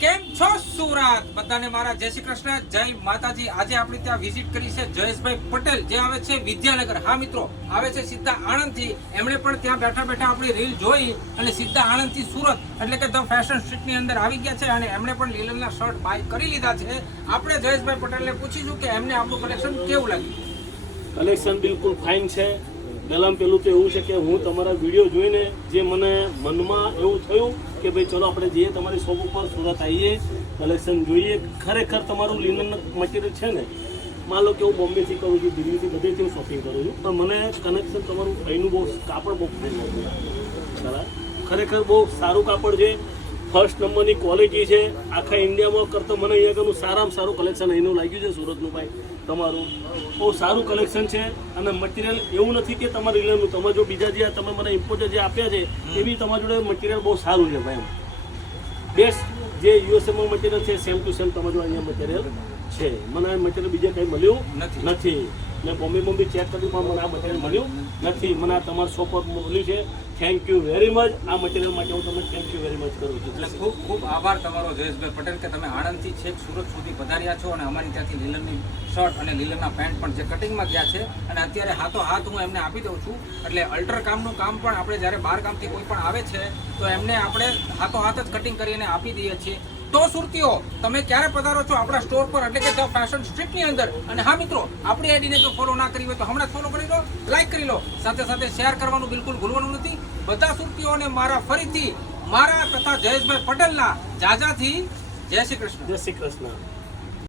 કેમ છો સુરત? બધાને મારા જય શ્રી કૃષ્ણ, જય માતાજી। આજે આપણે ત્યાં વિઝિટ કરી છે જયેશભાઈ પટેલ, જે આવે છે વિદ્યાનગર। હા મિત્રો, આવે છે સીધા આણંદથી। એમણે પણ ત્યાં બેઠા બેઠા આપણી રીલ જોઈ અને સીધા આણંદથી સુરત એટલે કે ધ ફેશન સ્ટ્રીટની અંદર આવી ગયા છે અને એમણે પણ લીલનના શર્ટ બાય કરી લીધા છે। આપણે જયેશભાઈ પટેલને પૂછીશું કે એમને આપણું કલેક્શન કેવું લાગ્યું। કલેક્શન બિલકુલ ફાઇન છે। પહેલાં પેલું તો એવું છે કે હું તમારા વિડીયો જોઈને જે મને મનમાં એવું થયું કે ભાઈ ચલો આપણે જઈએ તમારી શોપ ઉપર, સુરત આવીએ, કલેક્શન જોઈએ। ખરેખર તમારું લિનન મટીરિયલ છે ને, માન લો કે હું બોમ્બેથી કરું છું, દિલ્હીથી બધેથી હું શોપિંગ કરું છું, પણ મને કનેક્શન તમારું અહીંનું બહુ કાપડ બહુ ફાઇન લાગ્યું। ખરેખર બહુ સારું કાપડ છે, ફર્સ્ટ નંબરની ક્વોલિટી છે। આખા ઇન્ડિયામાં કરતો મને અહીંયા આગળનું સારામાં સારું કલેક્શન અહીંનું લાગ્યું છે સુરતનું ભાઈ। તમારું બહુ સારું કલેક્શન છે અને મટીરિયલ એવું નથી કે તમારે રિલેનું, તમે જો બીજા જે તમે મને ઇમ્પોર્ટર જે આપ્યા છે એ બી તમારી જોડે મટીરિયલ બહુ સારું છે ભાઈ। એમ બેસ્ટ જે યુએસએમાં મટીરિયલ છે સેમ ટુ સેમ તમારું અહીંયા મટીરિયલ છે। મને મટીરિયલ બીજે કંઈ મળ્યું નથી। મેં બોમ્બે ચેક કર્યું પણ મને આ મટીરિયલ મળ્યું નથી। મને આ તમારા શોપ પર મળ્યું છે। Thank you very much. આ મટીરિયલ માટે હું તમને થેન્ક યુ વેરી મચ કરું છું। એટલે ખૂબ ખૂબ આભાર તમારો જયેશભાઈ પટેલ કે તમે આણંદથી છેક સુરત સુધી પધાર્યા છો અને અમારી ત્યાંથી લીલનની શર્ટ અને લીલનના પેન્ટ પણ જે કટિંગમાં ગયા છે અને અત્યારે હાથો હાથ હું એમને આપી દઉં છું। એટલે અલ્ટર કામનું કામ પણ આપણે જ્યારે બહાર ગામથી કોઈ પણ આવે છે તો એમને આપણે હાથો હાથ જ કટિંગ કરીને આપી દઈએ છીએ। તો સુરતીઓ, તમે ક્યારે પધારો છો આપણા સ્ટોર પર એટલે કે ધ ફેશન સ્ટ્રીટની અંદર? અને હા મિત્રો, આપણી આઈડીને જો ફોલો ના કરી હોય તો હમણાં ફોલો કરી લો, લાઈક કરી લો, સાથે સાથે શેર કરવાનું બિલકુલ ભૂલવાનું નથી। બધા સુરતીઓને મારા ફરીથી મારા તથા જયેશભાઈ પટેલના જાજાથી જય શ્રી કૃષ્ણ। જય શ્રી કૃષ્ણ।